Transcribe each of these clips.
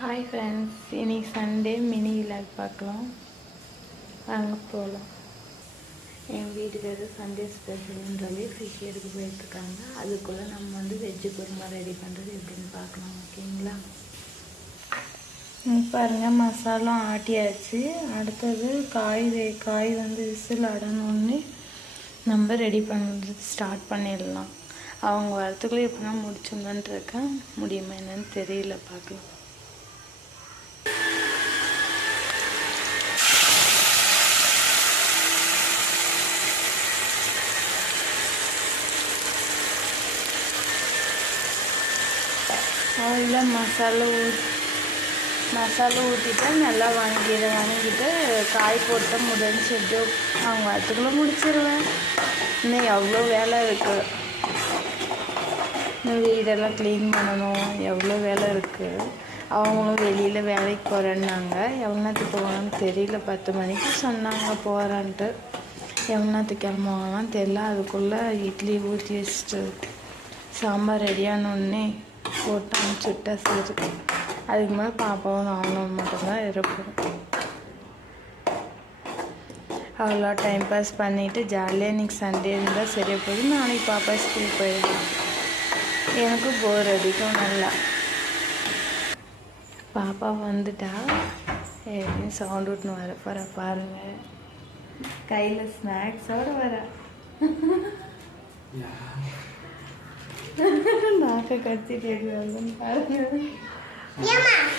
Hi friends, இன்னைக்கு Sunday mini vlog பார்க்கலாம். வாங்க போகலாம். எங்கள் வீட்டுக்கு சண்டே ஸ்பெஷல்ன்றாலே ஃபிஷ் எடுக்க போயிட்டுருக்காங்க. அதுக்குள்ளே நம்ம வெஜ்ஜு குருமா ரெடி பண்ணுறது எப்படின்னு பார்க்கலாம். ஓகேங்களா? பாருங்கள், மசாலா ஆட்டியாச்சு. அடுத்தது காய் விசில் அடனோடனே நம்ம ரெடி பண்ணுறது ஸ்டார்ட் பண்ணிடலாம். அவங்க வரத்துக்குள்ளே எப்படின்னா முடிச்சோங்கன்ட்டு இருக்கேன். முடியுமா என்னன்னு தெரியல, பார்க்கலாம். ஆயிலில் மசாலா ஊற்றிட்டு நல்லா வணங்கிட்டு காய் போட்டு முடிஞ்சு எப்படியோ அவங்க வரத்துக்குள்ளே முடிச்சிடுவேன். இன்னும் எவ்வளோ வேலை இருக்குது. இன்னும் வீடெல்லாம் க்ளீன் பண்ணணும், எவ்வளோ வேலை இருக்குது. அவங்களும் வெளியில் வேலைக்கு போகிறேன்னாங்க. எவ்வளோ நேரத்துக்கு போவாங்கன்னு தெரியல. 10 மணிக்கு சொன்னாங்க போகிறான்ட்டு. எவ்வளோ நேரத்துக்கு கிளம்புவாங்கலாம் தெரியல. அதுக்குள்ளே இட்லி ஊற்றி வச்சுட்டு சாம்பார் ரெடியானோடனே போட்டு அனுப்பிச்சுட்டா சரி. அதுக்கு மேலே பாப்பாவும் நானும் மட்டும்தான் இருப்போம். அவ்வளோ டைம் பாஸ் பண்ணிவிட்டு ஜாலியாக இன்றைக்கி சண்டே இருந்தால் சரியாக போகுது. நாளைக்கு பாப்பா ஸ்கூல் போயிடலாம். எனக்கும் போர் அடிக்கும் நல்லா. பாப்பா வந்துட்டா எப்படின்னு சவுண்ட் விட்டுன்னு வர போகிற பாருங்கள். கையில் ஸ்நாக்ஸோடு வர நாக்க கத்திட்டு வருதுன்னு பாருங்க.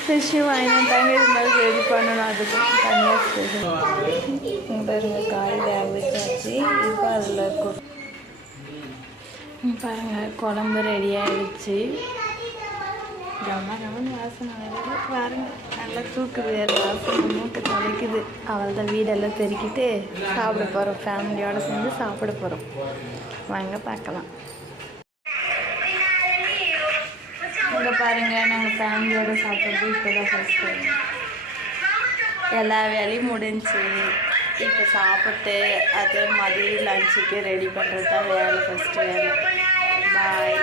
ஃபிஷ்ஷு வாங்கினாங்க. இருந்தாலும் ரெடி பண்ணணும். அதுக்கும் தனியாக ஸ்பெஷல் பாருங்க. காய் வேக வச்சாச்சு. இப்போ அதில் பாருங்கள், குழம்பு ரெடி ஆகிடுச்சு. கவனம் வாசனை பாருங்க, நல்லா தூக்குது. வேறு வாசனை மூட்டை தொலைக்குது. அவள் தான் வீடெல்லாம் பெருக்கிட்டு சாப்பிட போகிறோம். ஃபேமிலியோடு சேர்ந்து சாப்பிட போகிறோம். வாங்க பார்க்கலாம். இங்கே பாருங்கள், நாங்கள் ஃபேமிலியோடு சாப்பிட்றது இப்போ தான் ஃபஸ்ட் டைம். எல்லா வேலையும் முடிஞ்சு இப்போ சாப்பிட்டு அது மதியம் லஞ்சுக்கு ரெடி பண்ணுறது தான் வேலை. ஃபஸ்ட்டு வேலை. பாய்.